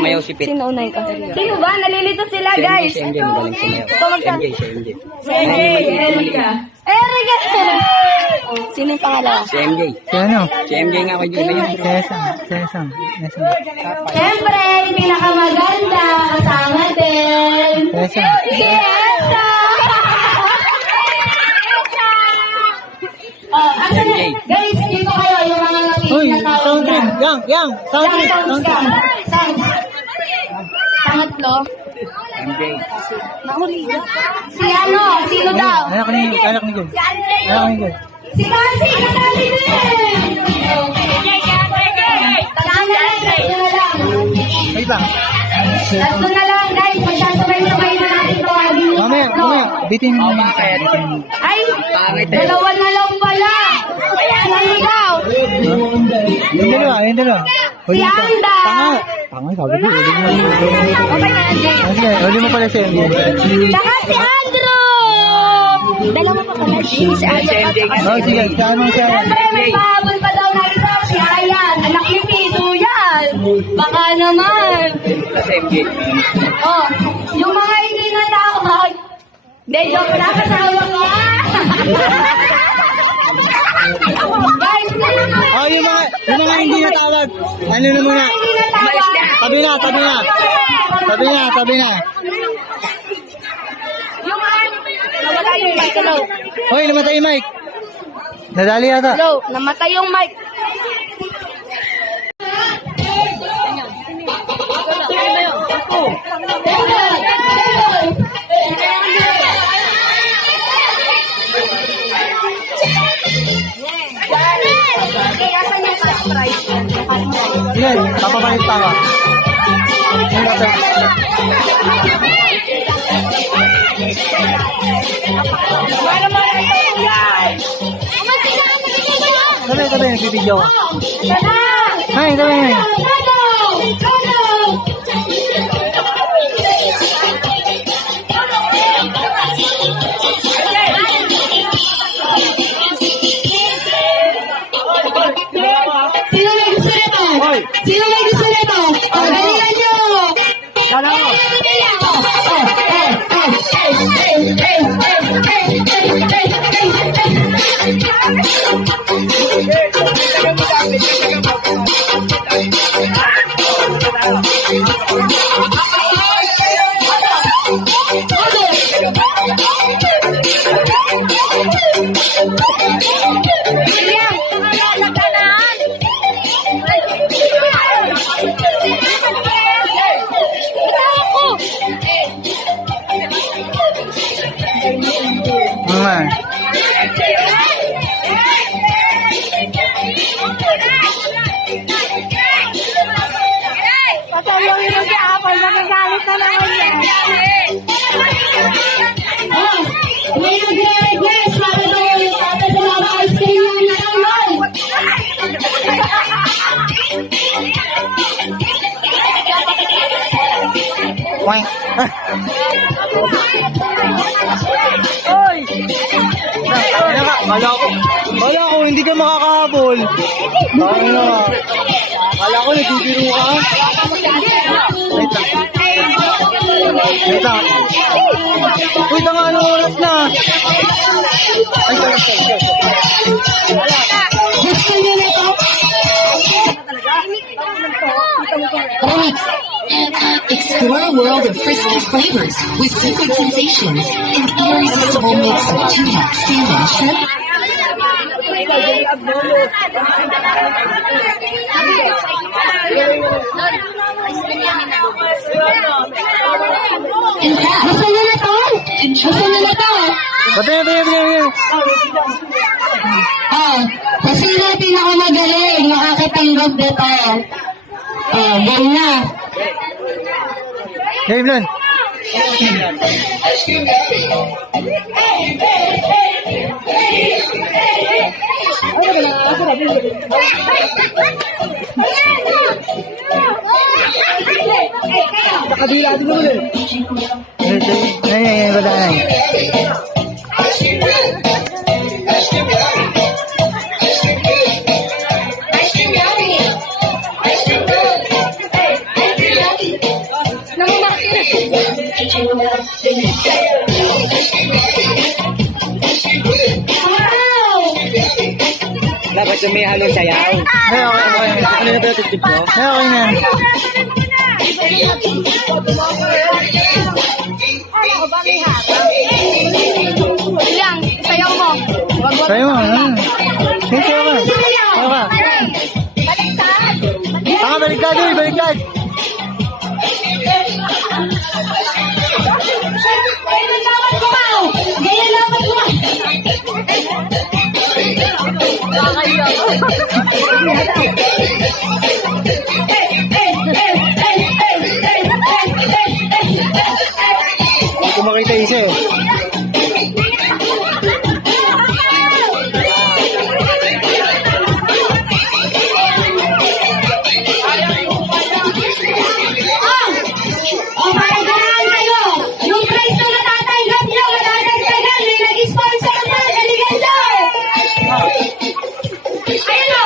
sumayaw si Pit. Sino unay ka? Sino ba? Nalilito sila, Si guys. MJ, magaling sumayaw. Ito magka. Si MJ. Erika. Erika! Sino yung pangalawa? Si MJ. Si ano? Si MJ nga kayo sumayaw. Sesam. Siyempre, yung pinakamaganda, kasama din. Sesam. Si Elsa! Oh, asan na? Guys, dito kayo, yung mga Uy, nakikinig na tao. sound trip. Yang, sound trip. Sounds ka. Sounds. Pangatlo. MJ. Nahuli. Si ano? Sino daw? Anak ni Gil. Si Kasi, kasali din! Tama na lang. Ay ba? Tatlo na lang, guys. Magsasabay-sabay na natin ito. Mamaya. Bitin mo naman. Ay, dalawa na lang pala. Ano daw? Yung dalawa. Si Anda. Tanga, sabi ko. Okay na, Jay. Sige, huli mo pala si MJ. Saka si Andrew! Dalawa pa pala, Jay. Si Andrew. Oh, sige. Saan siya? Siyempre, may pahabol pa daw na isa. Si Ayan. Anak ni Tito yan. Baka naman. Si MJ. Oh, yung mga hindi natawag. Hindi, joke na. Kasama ko. Guys, Oh, yung mga hindi natawag. Ano na muna? Tabi na. Yung nawala yung mic. Hello. Hoy, namatay yung mic. Nadali yata. Hello. Namatay yung mic. Sige, papapalit pa ka. Tabi, nagbibidyo ka. Hay, tabi. Sino may gusto nito? Galingan nyo! Pasalong yung si-apple, magagalit na naman yan. May nag-request para daw yung tata sa mga ice cream yung nakalol. Wang. Kala ko hindi ka makakahabol. Kala ko nagtitiro ka. Wait lang. Uy, tanga, anong oras na? Ay, Gusto nyo na ito? Explore a world of frisky flavors with secret sensations, an irresistible mix of tuna, salmon, shrimp. Gusto nyo na ito? Gusto nyo na ito? Ba't. Kasi na pinakamagaling, nakakatanggap dito. Game na. Game nun. Nakabila din naman eh. Ay, wala na eh. Wow! Dapat yung may halong sayaw. Ay, okay. Ano na ba yung tip ko? Ay, okay na. Ilang, sayaw mo. Sa'yo mo. Thank you ka. Ano ka? Baliktad. Baliktad. Ganyan dapat kumaw! Ganyan dapat kumaw! Hindi ko makita isa eh. O, para ganahan kayo! Yung prize na natatanggap nyo, madadagdagan, may nag-sponsor na, daligan nyo! Ayun o!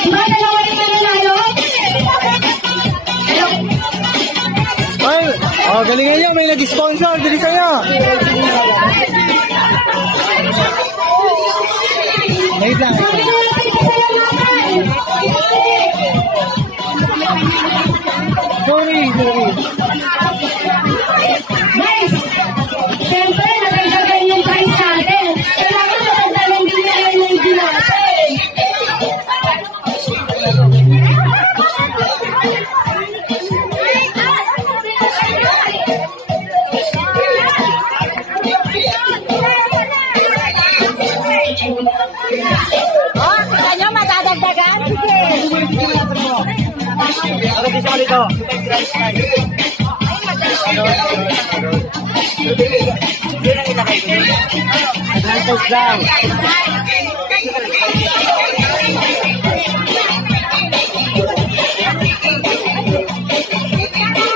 Diba dalawa yung nanalo? Ay, galingan nyo. May nag-sponsor. Dali kayo. Wait lang. Sorry. Guys, siyempre, nadagdagan yung price natin. Kailangan nadagdagan din yung energy natin. Ano gusto ko dito? Nantos lang.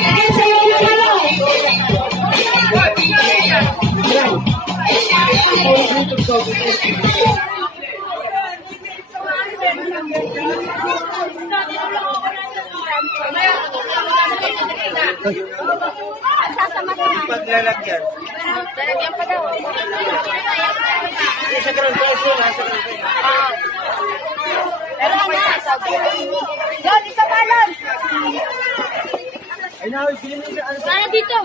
Again, sayo na kayo. Paglalagyan. Lalagyan pa daw. Sa ground price yun, sa ground price. Pero na. Yon, isa balon. Ay na, bili mo yung ano. Sana dito.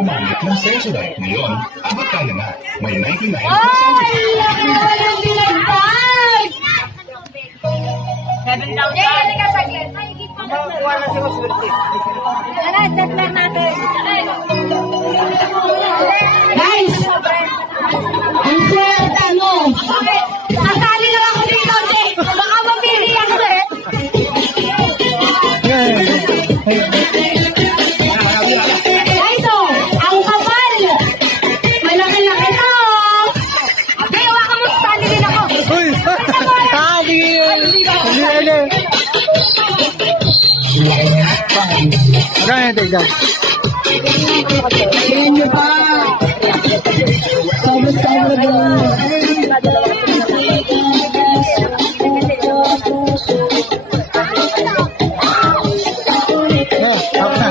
Umabot ng Sensodyne. Ngayon, abot kaya na. May 99% Ay, laki naman yung binagtag. 7,000. Jay, halika saglit. Kuha na siya maswerte. Ano, setler natin. Guys, ang swerte mo. Sasali lang ako dito, Jay. Baka mapili ako eh. Guys, oh, ang kapal. Malaki-laki to. Okay, hawakan mo, sasali din ako. Uy! Hindi. Magkano yung take down? Tingnan nyo pa. Sobra-sobra doon. Ikaw na.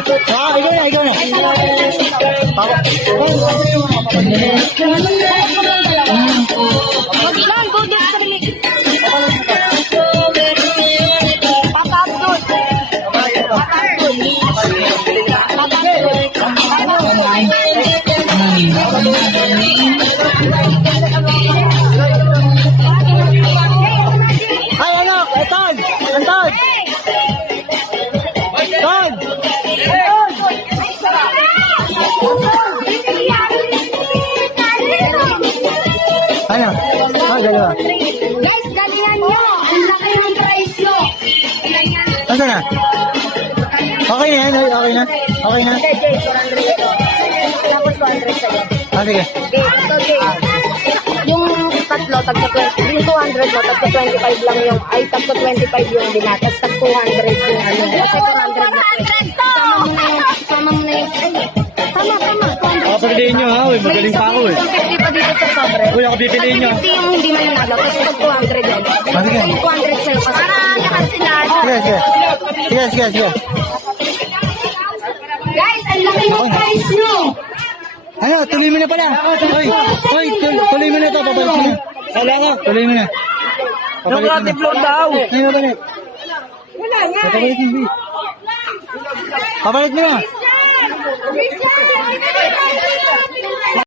Huwag lang, go doon sa remix. Patag doon. Ay, anak! Ton! Anton! Ton! Ano? Dalawa. Guys, galingan nyo. Ang laki ng price nyo. Asa na? Okay na yan? Okay na? Okay na? Tapos 100 sa'yo. Ah, sige. Yung tatlo, tagto 20. Yung 200 mo, tagto 25 lang yung, ay, tagto 25 yung binatas, tag 200 yung ano. Kasi 400 na. Sama mo na yung, ay, tama. Pagpiliin nyo ha, uy, magaling pa ako eh. May 150 pa dito sa sobre. Uy, ako pipiliin nyo. 150 yung hindi mananalo, tapos tag 200 yun. Sige. Yung 200 sa'yo kasi. Para lakas sila. Sige. Guys, ang laki ng price nyo. Ano, tuloy mo na pala. Hoy, tuloy mo na to, babalik mo na. Wala ka. Tuloy mo na. Yung creative floor daw. Ay, babalik. Wala nga. Babalik mo, B. Babalik mo na.